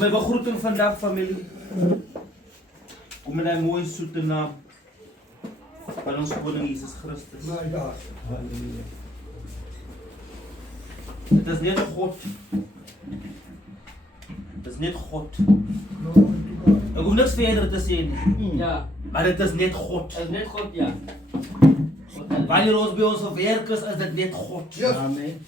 My begroeting vandag, familie. Kom met die mooie soete naam van ons koning Jesus Christus. My God. Halleluja. Het is net God. Het is net God. Glory to God. Ek hoef niks verder te sê nie. Ja, Maar dit is net God. is net God, ja. Wanneer ons by ons werk is dit net God. Yes. Amen.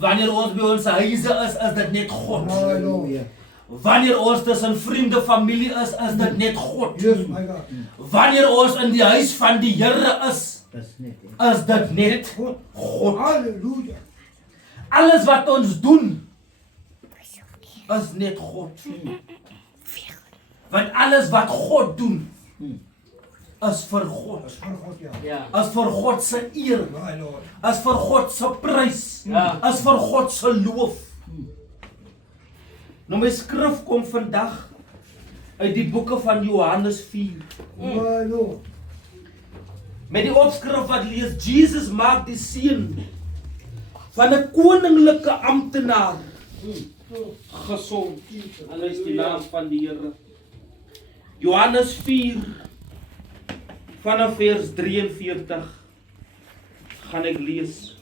Wanneer ons by ons huise is dit net God. Halleluja. Wanneer ons tussen vriende, familie is dit net God. Yes, my God. Wanneer ons in die huis van die Here is Dis net. dit net God. God. Hallelujah. Alles wat ons doen is net God. Want alles wat God doen is vir God. That's for God, yeah. Ja, Is vir God se eer. My Lord. Is vir God se prys. Ja. Is vir God se loof. Nou my skrif kom vandag uit die boeke van Johannes 4. My Lord. Met die opskrif wat lees, Jesus maak die seun van 'n koninklike amptenaar gesond. Hulle is die naam van die Here. Johannes 4 vanaf vers 43 gaan ek lees.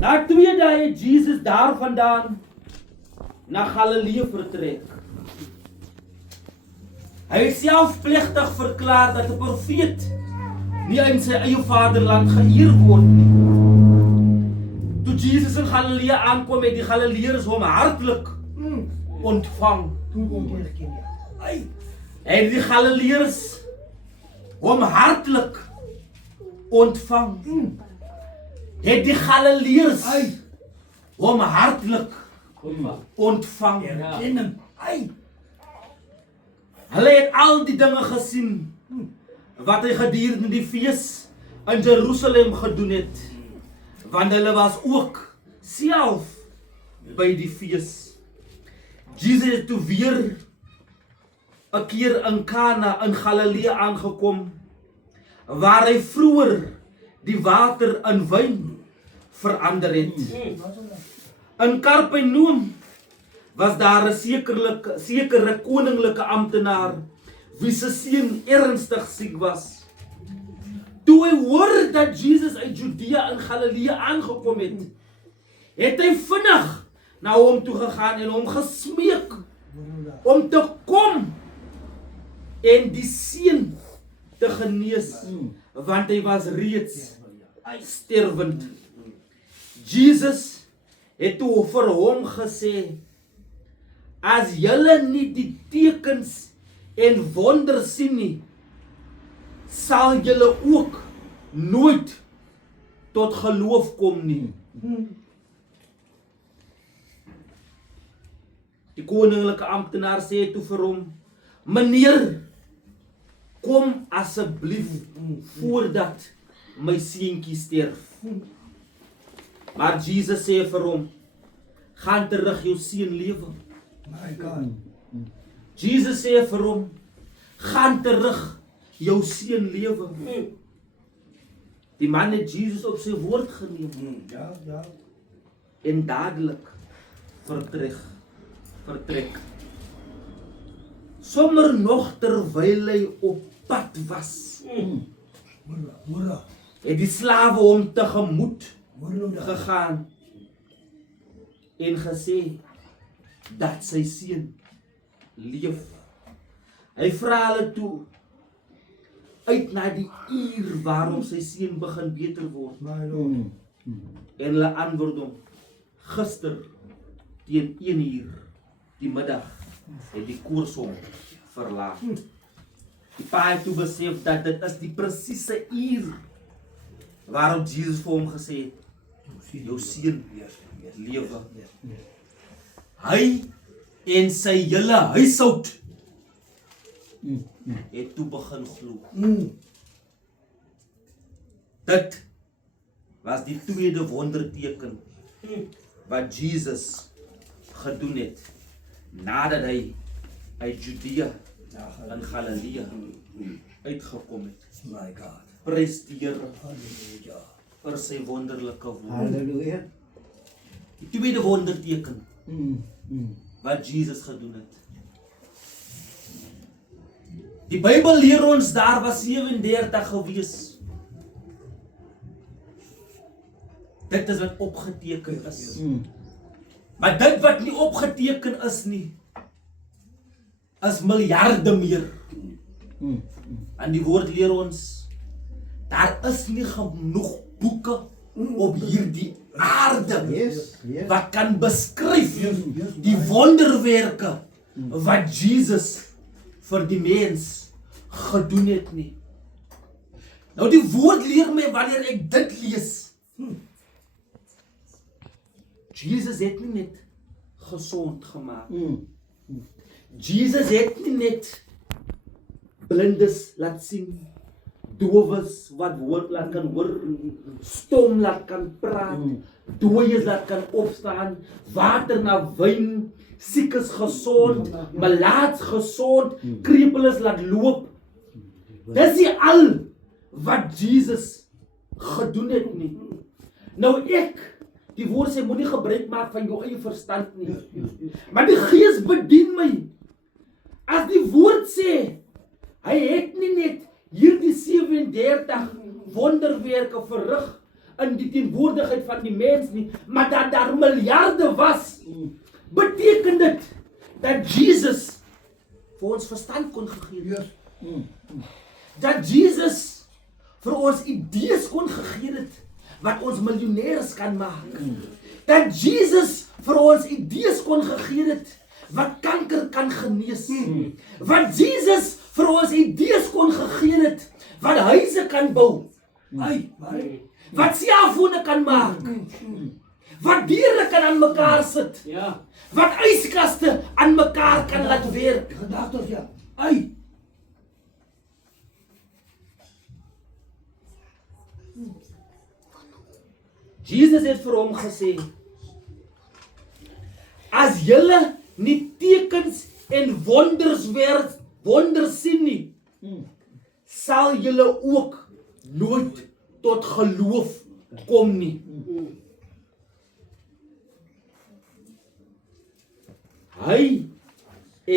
Na 2 dae het Jesus daarvandaan na Galilea vertrek. Hy het self plegtig verklaar dat 'n profeet nie in sy eie vaderland geëer word nie. Toe Jesus in Galilea aankom, het die Galileërs hom hartlik ontvang. Toen kon ik eerlijk in, ja. Hy het die Galileërs hom hartlik ontvang. Het die Galileërs hom hartlik ontvang. Ja. Ken hom. Hy. Hulle het al die dinge gesien wat hy gedurende die fees in Jerusalem gedoen het. Want hulle was ook self by die fees. Jesus het toe weer 'n keer in Kana in Galilea aangekom, waar hy vroeër die water in wyn verander het. In Kapernaum was daar 'n sekere koninklike amptenaar wie se seun ernstig siek was. Toe hy hoor dat Jesus uit Judea in Galilea aangekom het, het hy vinnig na hom toe gegaan en hom gesmeek om te kom en die seun te genees, want hy was reeds sterwend. Jesus het toe vir hom gesê, as julle nie die tekens en wonders sien nie, sal julle ook nooit tot geloof kom nie. Die koninklike amptenaar sê toe vir hom, meneer, kom asseblief voordat my seentjie sterf. Maar Jesus sê vir hom, gaan terug, jou seun lewe. My God. Jesus sê vir hom, gaan terug, jou seun lewe. Die man het Jesus op sy woord geneem Ja, ja. en dadelik vertrek. Sommer nog terwyl hy op pad was, Hoera. het die slawe hom tegemoet Hoera. gegaan en gesê dat sy seun leef. Hy vra hulle toe uit na die uur waarop sy seun begin beter word. My Lord. En hulle antwoord hom, gister teen 1 uur die middag het die koors hom verlaat. Die pa het toe besef dat dit is die presiese uur waarop Jesus vir hom gesê het, jou seun lewe. Hy en sy hele huishoud het toe begin glo. Dit was die tweede wonderteken wat Jesus gedoen het nadat hy uit Judea in Galilea uitgekom het. My God. Prys die Here Hallelujah. vir sy wonderlike woord. Halleluja. Die tweede wonderteken wat Jesus gedoen het. Die Bybel leer ons daar was 37 gewees. Dit is wat opgeteken is. Maar dit wat nie opgeteken is nie, is miljarde meer. En die woord leer ons, daar is nie genoeg boeke op hierdie aarde wat kan beskryf die wonderwerke wat Jesus vir die mens gedoen het nie. Nou die woord leer my wanneer ek dit lees, Jesus het nie net gesond gemaak. Jesus het nie net blindes laat sien, dowes wat woord laat kan hoor, stom laat kan praat, dooies laat kan opstaan, water na wyn, siekes gesond, malaats gesond, krepeles laat loop. Dis nie al wat Jesus gedoen het nie. Nou die woord sê, moet nie gebruik maak van jou eie verstand nie. Maar die Gees bedien my. As die woord sê, hy het nie net hierdie 37 wonderwerke verrig in die teenwoordigheid van die mens nie, maar dat daar miljarde was, beteken dit dat Jesus vir ons verstand kon gegee het. Dat Jesus vir ons idees kon gegee het wat ons miljonêers kan maak. Dat Jesus vir ons idees kon gegee het wat kanker kan genees. Wat Jesus vir ons idees kon gegee het wat huise kan bou. Wat selfone kan maak. Wat diere kan aan mekaar sit. Wat yskaste aan mekaar kan laat werk. Gedagtes, ja. Jesus het vir hom gesê, as julle nie tekens en wonders sien nie, sal julle ook nooit tot geloof kom nie. Hy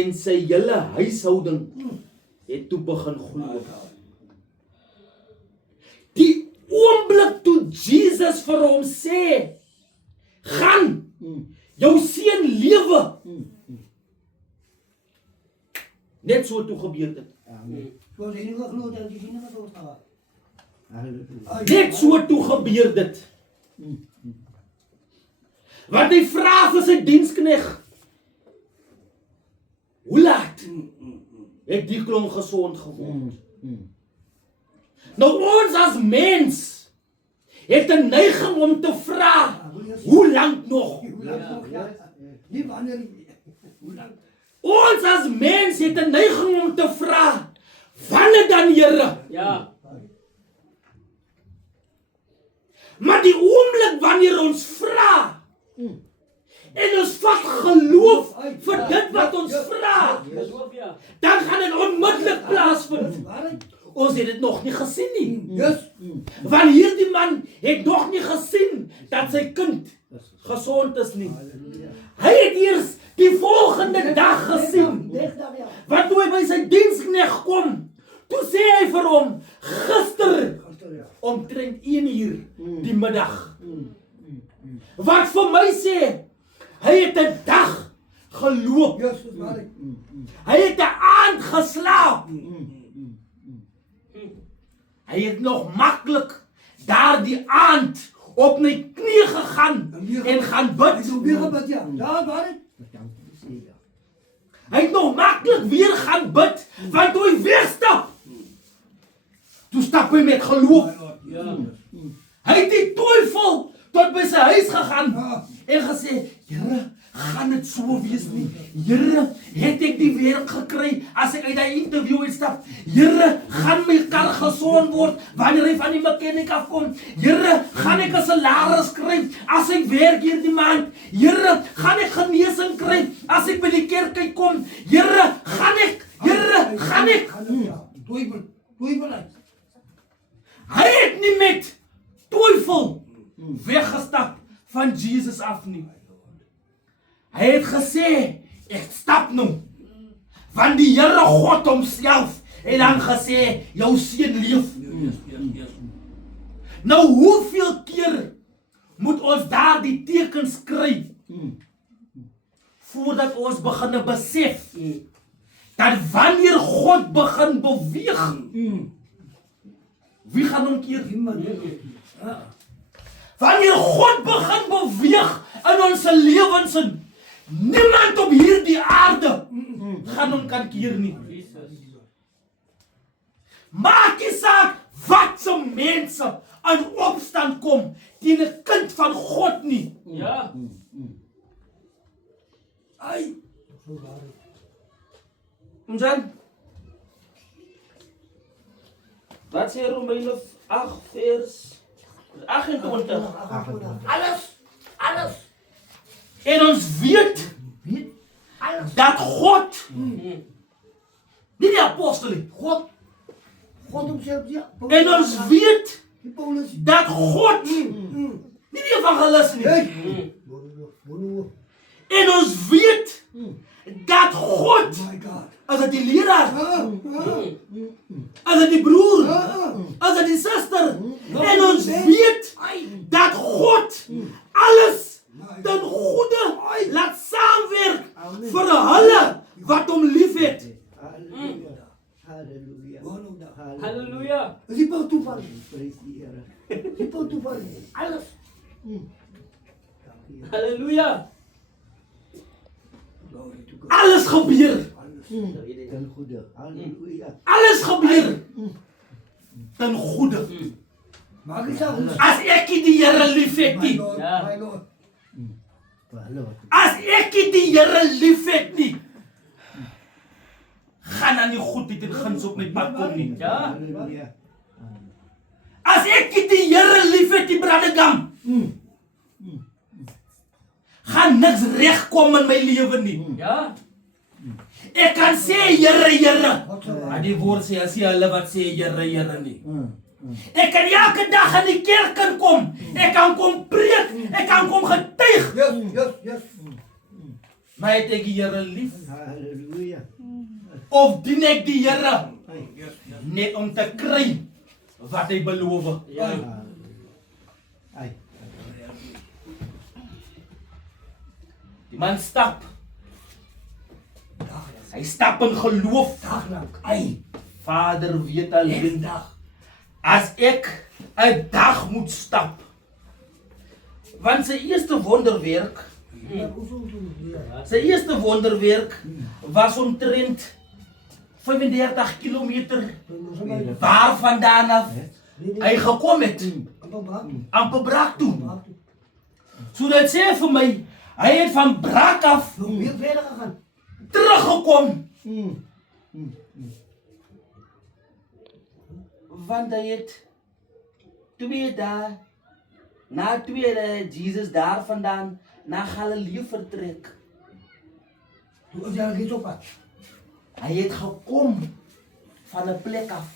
en sy hele huishouding het toe begin glo. Die oomblik toe Jesus vir hom sê, gaan, jou seun lewe. Net so toe gebeur dit. Net so toe gebeur dit. Want hy vra vir sy diensknegt, hoe laat het die klomp gesond geword? Nou ons as mens het 'n neiging om te vra, hoe lank nog? Ons as mens het 'n neiging om te vra, wanneer dan, Here? Maar die oomblik wanneer ons vra, en ons vat geloof vir dit wat ons vra, dan gaan dit onmiddellik plaasvind. Ons het dit nog nie gesien nie. Want hierdie man het nog nie gesien dat sy kind gesond is nie. Hy het eers die volgende dag gesien. Want toe hy by sy diensknegt kom, toe sê hy vir hom, gister omtrent 1 uur die middag. Wat vir my sê, hy het 'n dag geloop. Hy het 'n aand geslaap. Hy het nog maklik daardie aand op my knie gegaan en gaan bid. Hy het nog maklik weer gaan bid, want toe hy wegstap, toe stap hy met geloof. Hy het die twyfel tot by sy huis gegaan en gesê, Here, gaan dit so wees nie? Here, het ek die werk gekry as ek uit die interview uitstap? Here, gaan my kar gesond word wanneer hy van die mechanic afkom? Here, gaan ek 'n salaris kry as ek werk hierdie maand? Here, gaan ek genesing kry as ek by die kerk uitkom? Here, gaan ek? Hy het nie met twyfel weggestap van Jesus af nie. Hy het gesê, ek stap nou. Want die Here God homself het dan gesê, jou seun leef. Nou hoeveel keer moet ons daar die tekens kry voordat ons begin besef dat wanneer God begin beweeg, wie gaan hom keer? Wanneer God begin beweeg in ons lewens, niemand op hierdie aarde gaan hom kan keer nie. Maak nie saak wat se mense in opstand kom teen 'n kind van God nie. Ja. Ai, Zo raar. ons dan. Wat sê Romeine 8 vers 28? Alles. En ons weet dat God, nie die apostel nie, God. God hemzelf, ja. En ons weet Die Paulus. dat God, nie die evangelis nie. Hey. En ons weet dat God, My God. as dit die leraar, as dit die broer, as dit die suster, en ons weet dat God alles ten goede laat saamwerk vir hulle wat hom liefhet. Halleluja. Halleluja. Halleluja. Het is niet wel toeval. Prijs die Here. Het is niet wel toeval. Alles. Halleluja. Glory to God. Alles gebeur. Ten goede. Halleluja. Alles gebeur ten goede. Maak eens aan. As ek nie die Here liefhet My nie, Lord, Ja. my Lord. Hallo. as ek nie die Here liefhet nie, gaan dan nie goed dit en guns op my pad kom nie. Ja. Halleluja. As ek nie die Here liefhet die Bradegam, gaan niks regkom in my lewe nie. Ja. Ek kan sê Here, Here, Wat zo maar die woord sê as jy hulle wat sê Here, Here nie. Ek kan elke dag in die kerk kan kom. Ek kan kom preek, ek kan kom getuig. Yes. Maar het ek die Here lief? Halleluja. Of dien ek die Here net om te kry wat hy beloof? Ja. Ai. Die man stap. Hy stap in geloof. Dag lang. Ai, Vader weet alleen dag. As ek 'n dag moet stap. Want sy eerste wonderwerk, sy eerste wonderwerk was omtrent 35 kilometer waar vandaan af hy gekom het, amper Braak toe. So dit sê vir my, hy het van Braak af Weer verder gegaan. teruggekom. Want hy het 2 dae, na 2 dae Jesus daar vandaan na Galilea vertrek. Toen is hij iets op pad. Hy het gekom van 'n plek af,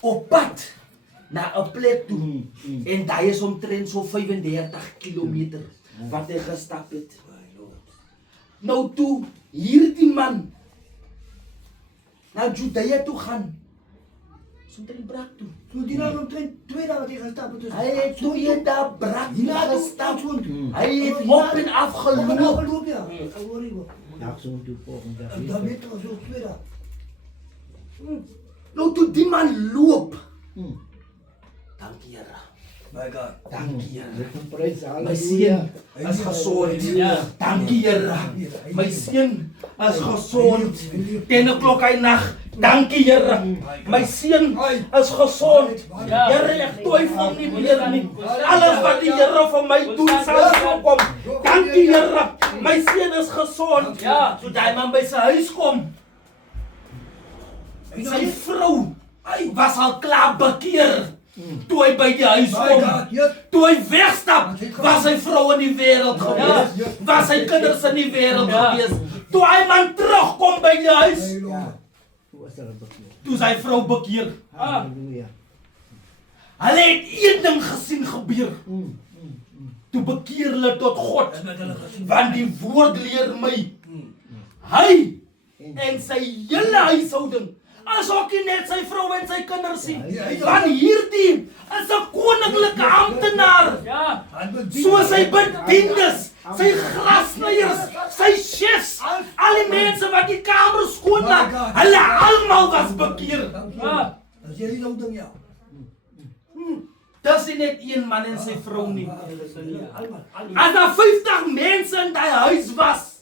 op pad na 'n plek toe. En daai is omtrent so 35 kilometer wat hy gestap het. Nou toe hierdie man na Judea toe gaan, omtrent Braak toe. Toen die nou omtrent 2 dagen tegen stappen tussen. Hy het 2 dae Braak toe gestap. Hij Hy het op en af geloop. geloop, ja. Dat hoor ik wel. Dag zo toe volgende dag. En dan weet je zo 2 dagen. Nou toe die man loop. Dankie Here. My God. Dankie Here. Dit 'n prys. My Halleluja. seun is gesond. Ja. Dankie Here. My seun is gesond. 10 o'clock hy nag. Dankie Here. My seun is gesond. Ja. Here, ek twyfel nie meer nie. Alles wat die Here vir my doen sal voorkom. Dankie Here. My seun is gesond. Ja. So daai man by sy huis kom. Sy vrou was al klaar bekeer. Toe hy by die huis My kom. God, yes. Toe hy wegstap, was sy vrou in die wêreld gewees. Was sy kinders in die wêreld Ja. gewees. Toe hy man terugkom by die huis, My Lord. Hoe was er bekeer? toe sy vrou bekeer. Halleluja. Hulle het een ding gesien gebeur. toe bekeer hulle tot God. En met hulle gesien. Want die woord leer my, hy en sy hele huishouding, as ook nie net sy vrou en sy kinders nie, want hierdie is 'n koninklike amptenaar, Ja. Hy bedien. so sy bediendes, sy grasleiers, sy chefs, al die mense wat die kamer skoonmaak, hulle almal was bekeer. Dankie. Ja. As jy die ding ja. Dis nie net een man en sy vrou nie. Halleluja. Almal. As daar 50 mense in die huis was,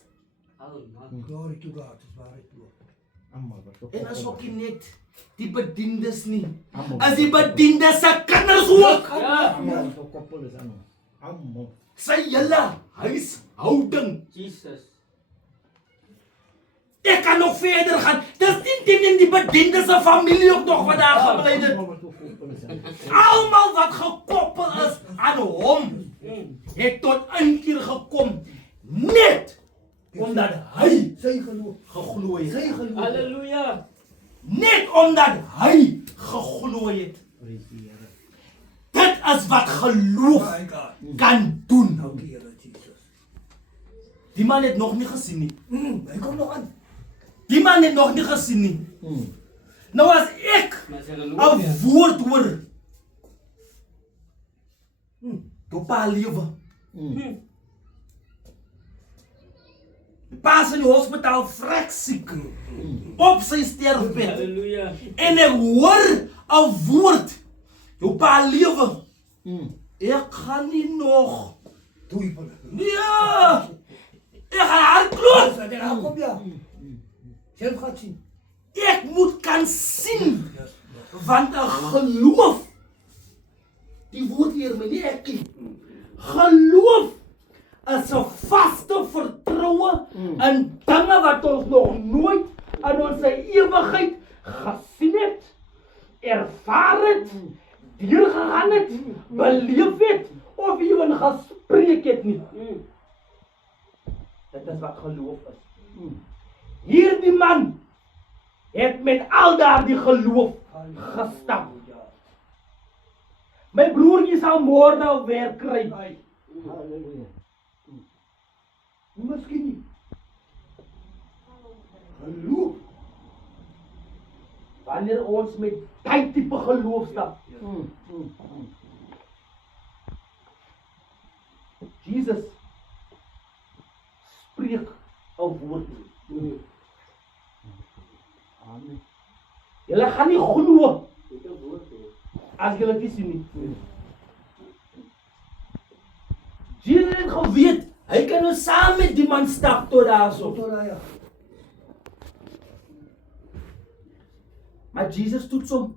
Glory to God. Dis waar dit loop. Allemaal wat op. en as ook nie net die bediendes nie, Allemaal. as die bediendes se kinders ook, Ja. Allemaal wat op koppel is allemaal. Allemaal. sy hele huishouding. Jesus. Ek kan nog verder gaan. Dis nie in die bediendes se familie ook nog wat daar gebly het. Allemaal wat op koppel is allemaal. Almal wat gekoppel is aan hom, het tot inkeer gekom, net omdat hy Sy geloof. geglo het. Sy geloof. Halleluja. Net omdat hy geglo het. Praise die Here. Dit is wat geloof My God. kan doen. Dankie Here Jesus. Die man het nog nie gesien nie. Hy kom nog aan. Die man het nog nie gesien nie. Nou as ek Maar sy 'n geloof. woord hoor, op haar lewe. Pas in die hospitaal vrek siek, op sy sterfbed. Halleluja. En ek hoor 'n woord op haar lewe. Ek gaan nie nog. Twyfel. Ja! Ek gaan hardloop. As jy daar kom ja. Self gaan sien. Ek moet kan sien. Want 'n geloof, die woord leer my nie ek nie. Geloof is 'n vaste vertroue in dinge wat ons nog nooit in ons ewigheid gesien het, ervaar het, deurgegaan het, beleef het of ewen gespreek het nie. Dit is wat geloof is. Hierdie man het met al daardie geloof gestap. My broertjie sal môre nou werk kry. Halleluja. Miskien nie. Geloof. Wanneer ons met daai tipe geloof stap. Jesus spreek 'n woord. Amen. Julle gaan nie glo as julle dit sien nie. Jesus het geweet, hy kan nou saam met die man stap tot daarso. Tot daar ja. Maar Jesus toets hom.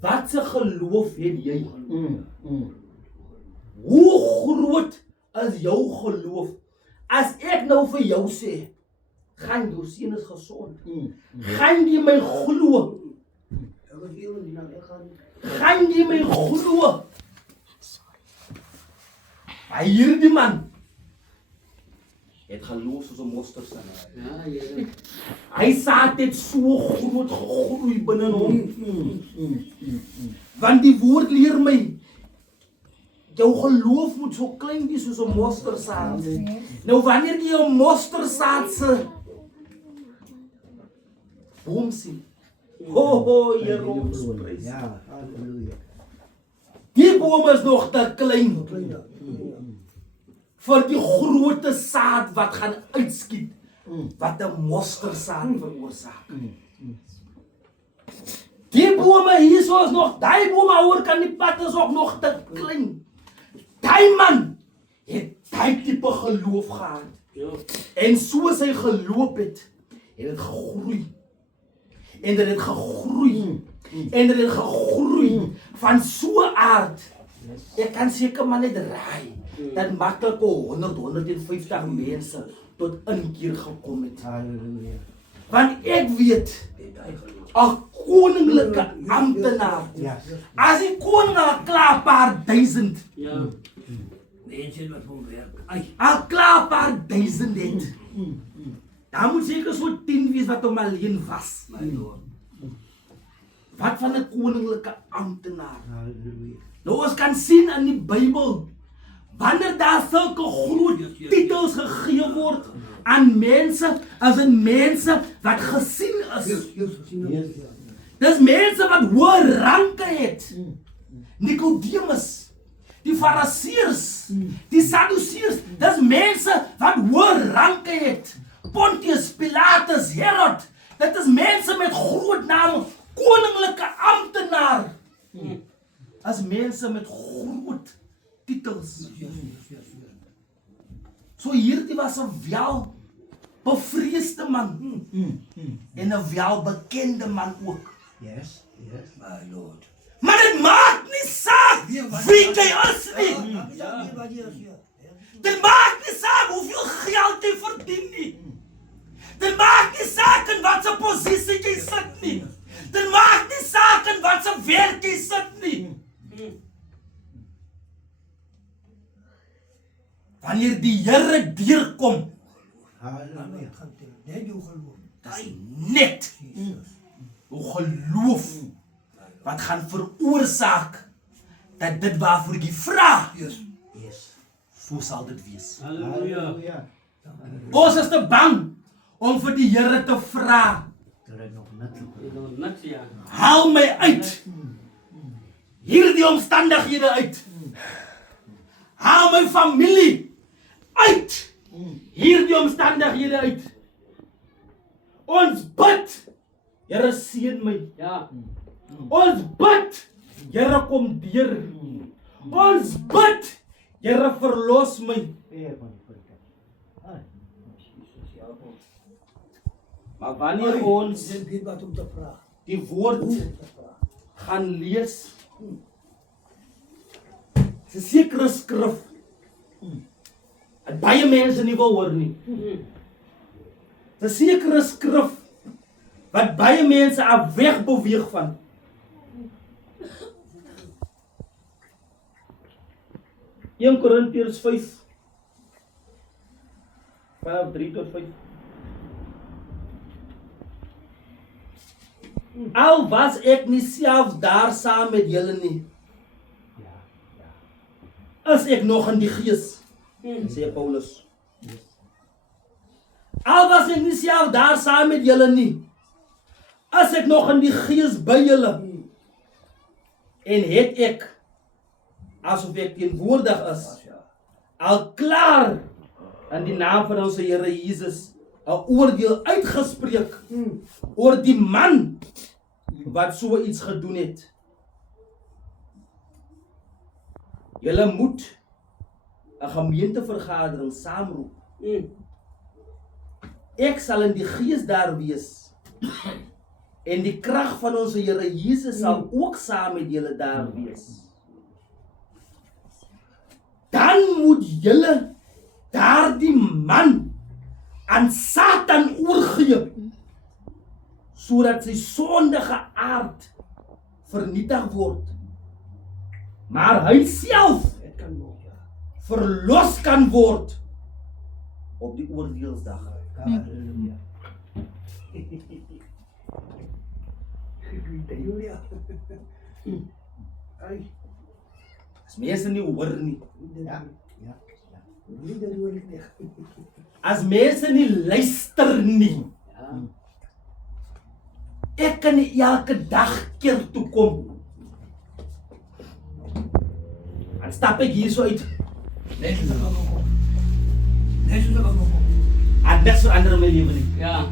Wat se geloof het jy? Hoe groot is jou geloof? As ek nou vir jou sê, gaan jou seun is gesond. Gaan jy my glo? Ek was ewe die nag ek gaan. Gaan jy my glo? Maar hierdie man het geloof soos 'n mosterdsaad. Ja, Here. Hy saad het so groot gegroei binne hom. Want die woord leer my, jou geloof moet so klein wees soos 'n mosterdsaad. Nou wanneer jy 'n mosterdsaad se boom sien, ho, Here ons prys. Ja, halleluja. Die boom is nog te klein Klein ja. vir die groot saad wat gaan uitskiet, wat 'n mosterdsaad veroorsaak. Die bome hier is nog, daai bome ouer kan die pad is ook nog te klein. Daai man het daai tipe geloof gehad. Ja. En soos hy geloop het, het dit gegroei. En dit het gegroei. En dit het gegroei van so 'n aard. Ek kan seker maar net raai dat maklik 150 mense tot inkeer gekom het. Halleluja. Want ek weet, 'n koninklike amptenaar. Ja. As die koning al klaar paar duisend, Ja. Mense wat van werk. Ai. al klaar paar duisend het, dan moet seker so 10 wees wat hom alleen was. My Lord. Wat van 'n koninklike amptenaar? Halleluja. Nou ons kan sien in die Bybel, wanneer daar sulke groot titels gegee word aan mense, as in mense wat gesien is. Dis mense wat hoë ranke het. Nicodemus, die Fariseërs, die Sadduseërs, dis mense wat hoë ranke het. Pontius Pilatus, Herod, dit is mense met groot name, koninklike amptenaar. As mense met groot titels. So hierdie was 'n wel bevreesde man en 'n wel bekende man ook. Yes. My Lord. Maar dit maak nie saak wie jy is nie. Dit maak nie saak hoeveel geld jy verdien nie. Dit maak nie saak in wat se posisie jy sit nie. Dit maak nie saak in wat se werk jy sit nie. Wanneer die Here deurkom, Halleluja. Net jou geloof. dis net jou geloof wat gaan veroorsaak dat dit waarvoor jy vra, Yes. so sal dit wees. Halleluja. Halleluja. Ons is te bang om vir die Here te vra, Dat het nog net Dit is nog niks, ja. haal my uit hierdie omstandighede uit. Haal my familie uit hierdie omstandighede uit. Ons bid, Here seën my. Ja. Ons bid, Here kom deur. Ons bid, Here verlos my. van die voorkant. Ah, Jesus, ja. Maar wanneer ons Dit weet wat om te vraag. die woord gaan lees, is 'n sekere skrif wat baie mense nie wil hoor nie. Dis 'n sekere skrif wat baie mense afweg beweeg van. In Korintiërs 5 vanaf 3 tot 5. Al was ek nie self daar saam met julle nie, is ek nog in die gees, sê Paulus. Al was ek nie self daar saam met julle nie, is ek nog in die gees by julle. En het ek, asof ek teenwoordig is, al klaar in die naam van ons Here Jesus 'n oordeel uitgespreek oor die man wat so iets gedoen het. Julle moet 'n gemeentevergadering saamroep. Ek sal in die gees daar wees en die krag van ons Here Jesus sal ook saam met julle daar wees. Dan moet julle daardie man aan Satan oorgee, sodat sy sondige aard vernietig word, maar hy self Het kan word, ja. verlos kan word op die oordeelsdag. Halleluja. Ik weet het, Julia. Ai, As mense nie hoor nie, Ja. niet dat hoor ik niet. as mense nie luister nie, ek kan nie elke dag keer toe kom. Dan stap ek hier so uit, Net zo dat kan ook. Net zo dat kan ook. en niks verander in my lewe nie. Ja.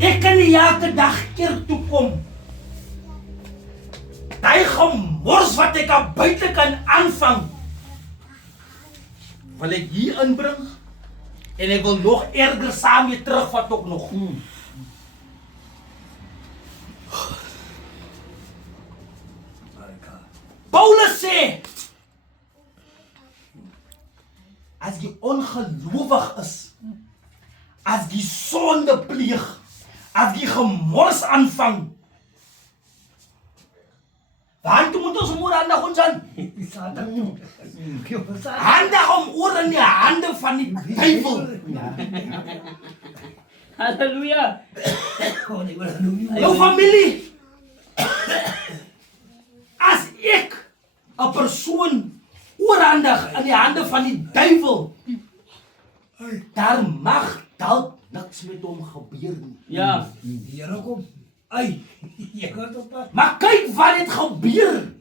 Ek kan nie elke dag keer toe kom. Daai gemors wat ek aan buite kan aanvang, wil ek hier inbring en ek wil nog erger saam mee terugvat ook nog. Paulus sê, as jy ongelowig is, as jy sonde pleeg, as jy gemors aanvang, waar toe moet ons moer handig ons aan? Handig om oor in die hande van die duivel. Halleluja. Oh, ik wil het nu niet. Jou familie. As ek 'n persoon oorhandig in die hande van die duiwel, daar mag dalk niks met hom gebeur nie. Ja. Die Here kom. Ai, jy gaan op pad. Maar kyk wat het gebeur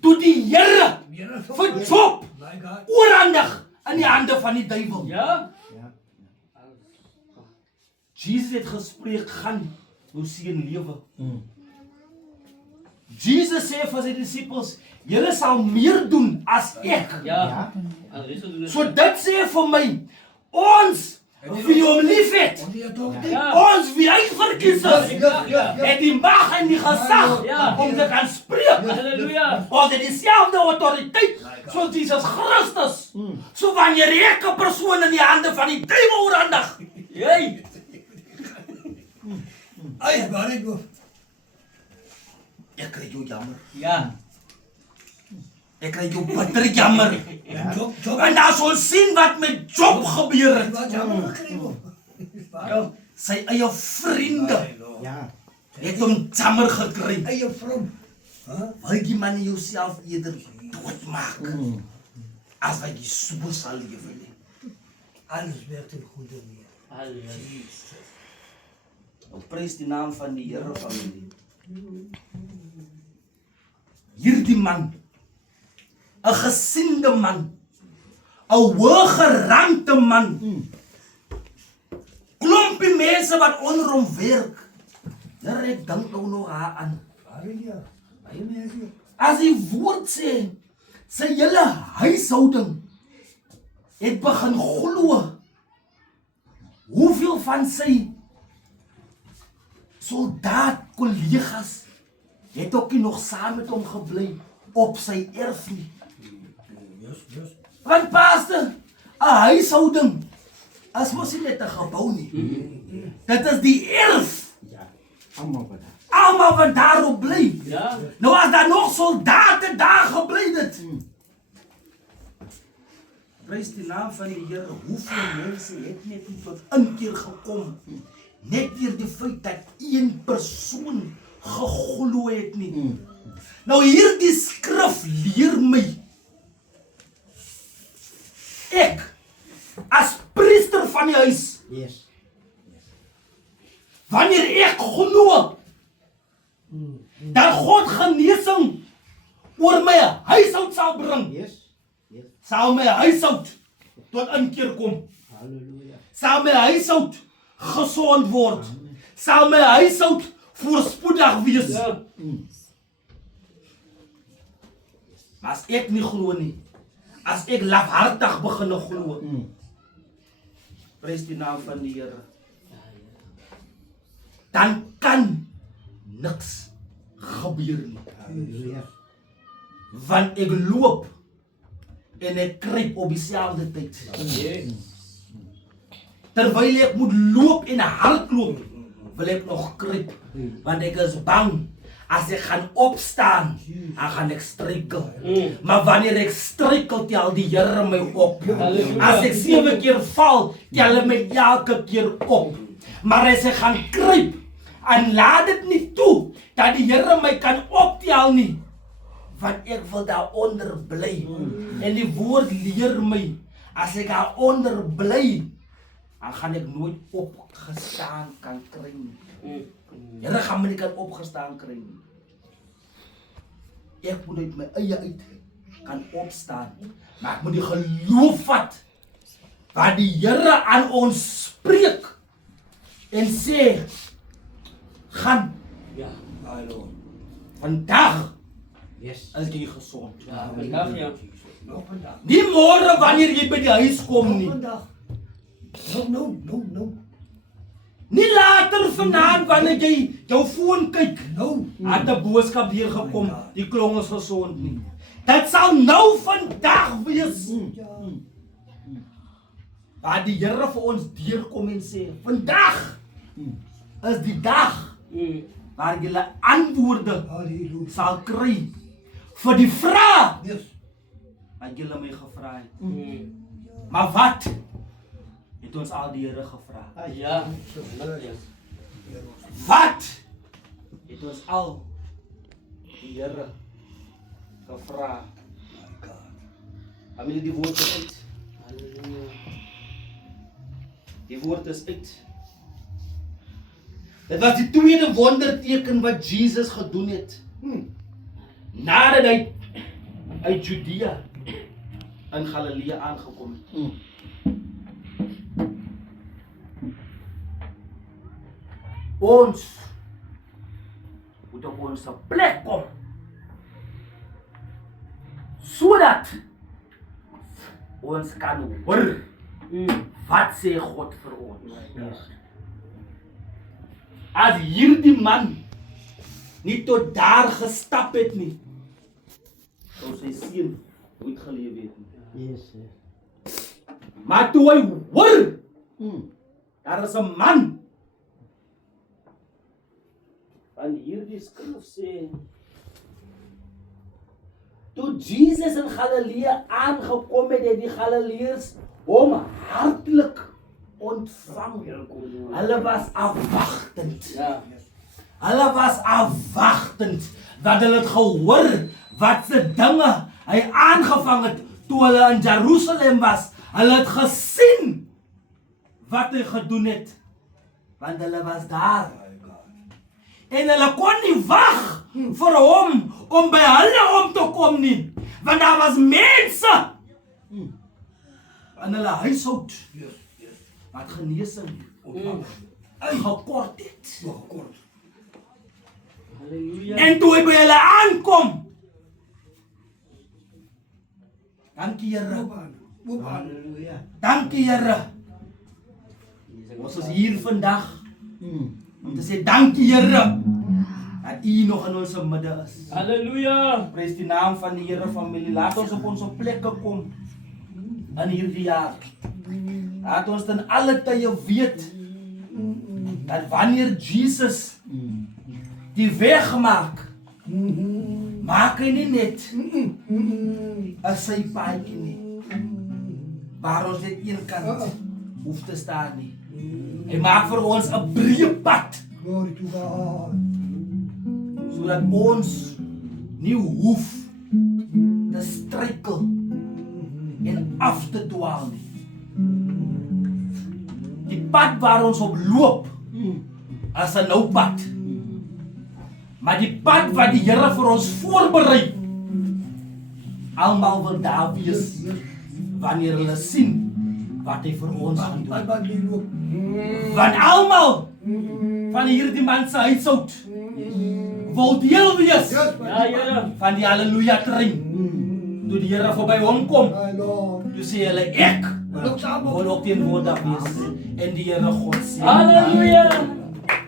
toe die Here Die Here kom. vir Job My God. oorhandig in die hande van die duiwel. Ja. Jesus het gespreek, gaan jou seun lewe. Jesus sê vir sy disippels, julle sal meer doen as ek. Ja. So dit sê vir my, ons wie hom liefhet, Die autoriteit. Ja. ons wie hy verkies is, Ja. het die mag en die gesag Ja. om te kan spreek. Halleluja. Ons het dieselfde autoriteit soos Jesus Christus. So wanneer ek 'n persoon in die hande van die duiwel oorhandig, Hey. Ai, waar ek go. ek kry jou jammer. Ja. Ek kry jou bitter jammer. Job. En as ons sien wat met Job gebeur het, Wat jammer gekry go. Ja. sy eie vriende Ja. het hom jammer gekry. Eie vrou. Wil jy man jouself eerder doodmaak as wat jy so sal lewe nie. Alles werk ten goede weer. Halleluja. Ons prys die naam van die Here familie. Hierdie man, 'n gesiende man, 'n hoëgerangte man. Klompie mense wat onder hom werk. Here, ek dink nou nog aan. Halleluja. Baie mense. As die woord sê, sy hele huishouding het begin glo. Hoeveel van sy soldaat kollegas het ook nie nog saam met hom gebly op sy erf nie. Yes. Want pastor, 'n huishouding as mos nie net 'n gebou nie. Dit is die erf. Ja. Almal wat daar. Almal wat daarop bly. Ja. Nou as daar nog soldate daar gebly het. Prys die naam van die Here. Hoeveel mense het net nie tot inkeer gekom net deur die feit dat een persoon geglo het nie. Nou hierdie skrif leer my, ek as priester van die huis, Yes. wanneer ek glo dat God genesing oor my huishoud sal bring, Yes. Yes. sal my huishoud tot inkeer kom. Halleluja. Sal my huishoud gesond word. Sal my huishoud voorspoedig wees. Ja. Maar as ek nie glo nie, as ek lafhartig begin glo, prys die naam van die Here, dan kan niks gebeur nie. Halleluja. Want ek loop en ek kruip op dieselfde tyd. Terwyl ek moet loop en hardloop, wil ek nog kruip, want ek is bang. As ek gaan opstaan, dan gaan ek struikel. Maar wanneer ek struikel, tel die Here my op. As ek 7 keer val, tel hy my elke keer op. Maar as ek gaan kruip, en laat dit nie toe, dat die Here my kan optel nie. Want ek wil daaronder bly. En die woord leer my, as ek daaronder bly, dan gaan ek nooit opgestaan kan kry nie. Here gaan my nie kan opgestaan kry nie. Ek moet uit my eie uit kan opstaan. Maar ek moet die geloof vat wat die Here aan ons spreek en sê, gaan Ja. Hallo. vandag Yes. is jy gesond. Ja. Vandag ja. Nog vandag. Nie môre wanneer jy by die huis kom Nog nie. vandag. No. Nie later vanaand wanneer jy jou foon kyk. No. Het 'n boodskap hier gekom, die klong is gesond nie. Dit sal nou vandag wees. Waar die Here vir ons deurkom en sê, vandag is die dag waar jy antwoorde Halleluja. sal kry vir die vraag Yes. wat jy my gevra het. Maar wat het ons al die Here gevra? Ja. Wat het ons al die Here gevra. My God. Familie, die woord is uit. Die woord is uit. Dit was die tweede wonderteken wat Jesus gedoen het. Nadat hy uit Judea in Galilea aangekom het. Ons moet op ons plek kom. Sodat ons kan hoor wat sê God vir ons. As hierdie man nie tot daar gestap het nie, sou sy seun nooit gelewe het nie. Yes, yes. Maar toe hy hoor, daar is 'n man van hierdie skrif sê, toe Jesus in Galilea aangekom het, het die Galileërs hom hartlik ontvang. Hulle was afwagtend. Ja. Hulle was afwagtend, dat hulle het gehoor wat se dinge hy aangevang het toe hulle in Jerusalem was. Hulle het gesien wat hy gedoen het, want hulle was daar. En hulle kon nie wag vir hom om by hulle om te kom nie, want daar was mense in hulle huishoud wat genesing gekort het. Halleluja. En toe hy by hulle aankom, dankie Here, Halleluja. dankie Here. Ons is hier vandag om te sê dankie Here dat U nog in ons midde is. Halleluja. Prys die naam van die Here, familie. Laat ons op ons plekke kom in hierdie jaar. Laat ons ten alle tye weet dat wanneer Jesus die weg maak, maak hy nie net as sy paadjie nie, waar ons net een kant hoef te staan nie. Hy maak vir ons 'n breë pad, Glory to God. sodat ons nie hoef te struikel en af te dwaal nie. Die pad waar ons op loop as 'n nou pad, maar die pad wat die Here vir ons voorberei, almal wil daar wees wanneer hulle sien wat hy vir ons gaan doen. Wat die loop. Want almal van hierdie man se huishoud wil deel wees Ja, Here. van die halleluja trein. Toe die Here verby hom kom, My Lord. toe sê hulle ek Look samen. wil ook teenwoordig wees en die Here God sê. Halleluja.